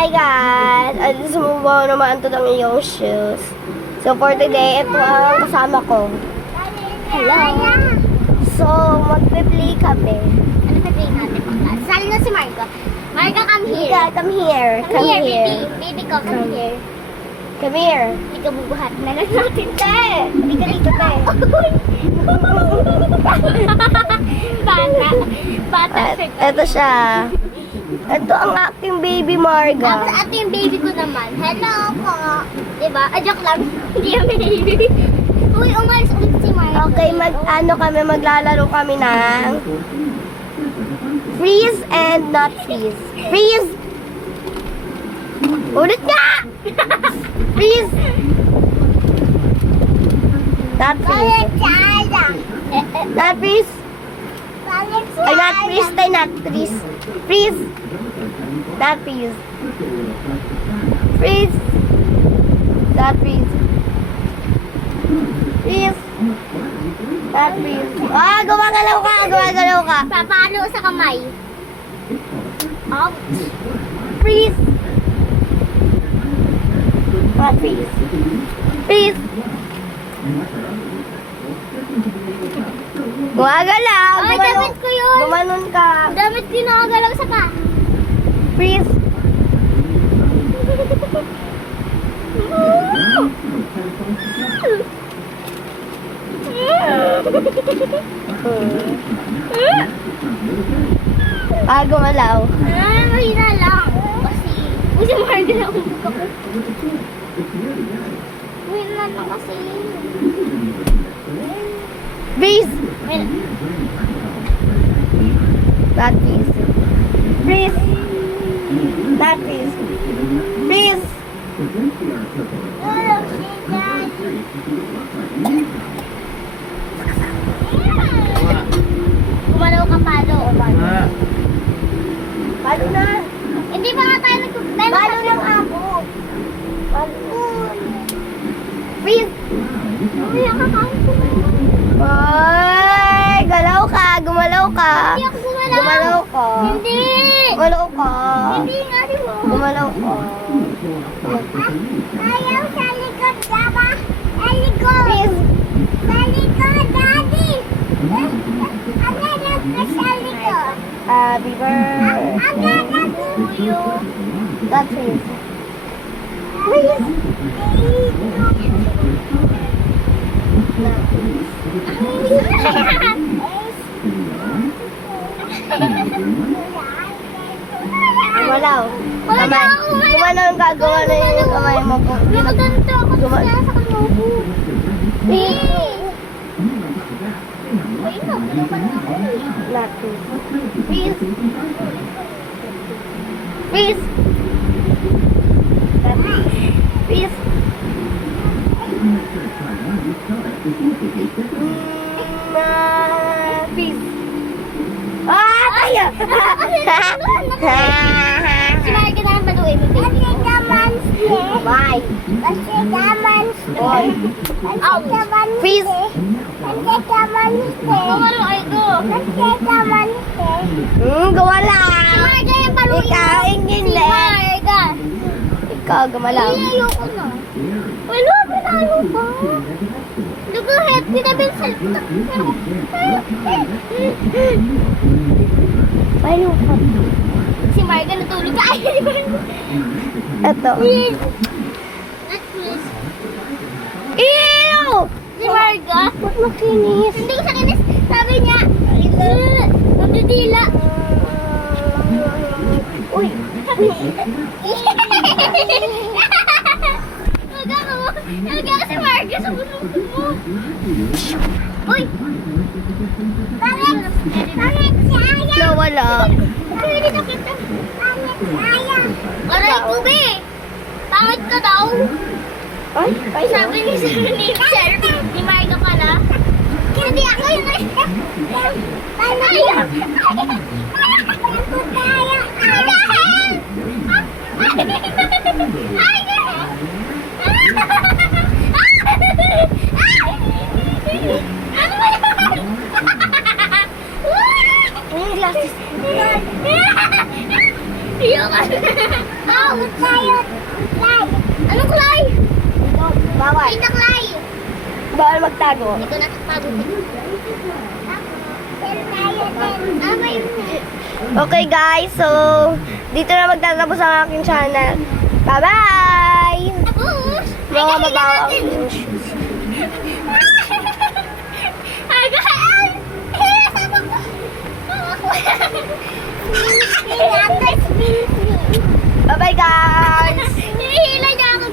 Hi guys! Sumubaw naman ito ng iyong shoes. So for today, ito ang kasama ko. Hello! So, magpe-play kami. Ano pa play natin? Sali na si Margo. Margo, come here. Mika, come here. Come here, baby. Baby ko, come here. Come here. Hindi ka bubuhat na lang natin. Te! Hindi ka dito, te. Bata. Bata At siya. ito siya. Ito ang aking baby Marga. Tapos ito yung baby ko naman. Hello po. Diba? Joke lang. Hindi yung baby. Uy, umalis ulit si Margo. Okay, maglalaro kami ng freeze and not freeze. Freeze! Ulit nga! Freeze! Not freeze. Not freeze. Ay, not freeze. Tay, not freeze. Freeze. Not freeze. Freeze. Not freeze. Freeze. Not freeze. Ah, gumagalaw ka. Gumagalaw ka. Papalo sa kamay. Ouch. Freeze. Not freeze. Freeze. Gumagalaw. Ay, damit ko yun. Gumanon ka. Damit ko yung nakagalaw sa pa. Freeze. Ah, gumalaw. Ah, mahina lang. Kasi, si Margo na umbuka ko. Mahina lang kasi. Freeze. Mahina. Not freeze. Freeze. Not freeze. Freeze. Gumalaw ka palo. Palo na. Hindi ba nga tayo nagkukutan? Palo lang ako. Palo. Freeze. Mamaya kakain ko na. Ay, galaw ka. Gumalaw ka. Hindi ako gumalaw. Gumalaw ka. Hindi. Gumalaw ka. Hindi nga, di mo. Gumalaw ka. Ayaw sa likod, Daba. Sa likod. Freeze. Sa likod, Daddy. Ang anak ka sa likod. Happy birthday. Ang anak ko yun. Not freeze. Please. Gumalaw. Wala Kamay. ako, wala. Gumalaw ka. Gumalaw yung kamay mo po. Nakaganto ako Guma- sa kanubo. Please. Ay, no. Not freeze. Freeze. Freeze. Not freeze. Freeze. Freeze. Ah, tayo! Si Margo na ang baluin mo, baby. Kasi ka monster. Bye. Kasi ka monster. Boy. Ouch. Freeze. Kasi ka monster. Gumalo ay go. Kasi ka monster. Gawa Si lang. Margo yung baluin mo. Ikaw, ingin Si eh. Margo. Ikaw, gumalaw. Ay, ayoko na. Wala, pinalo pa. Luguhit, pinabin sa... Paano ka? Si Margo natulog ka. Ay, si Margo. Ito. Please. Not please. Ew! Si Margo. Ba't makinis? Hindi ko sa kinis. Sabi niya, nandudila. Uy! Huwag ako. Huwag ako si Margo sa bulungan mo. Uy! Bakit? Bakit si Aya? Nawala. Bakit dito kita? Bakit si Aya? Aray ko, be. Pangit ka daw. Ay, ay, Sabi ni Sir, ni Margo pala. Hindi ako yun. Ayaw. Ano ba yun? Ay, glasses. Ayoko. Bawal tayo. Clay. Anong Clay? Bawal. Kita Clay. Bawal magtago. Hindi ko natatago. Ano yun? Okay guys, so dito na magtatapos ang aking channel. Bye-bye! Tapos, Mga ay, mabaho ang natin. inyong shoes.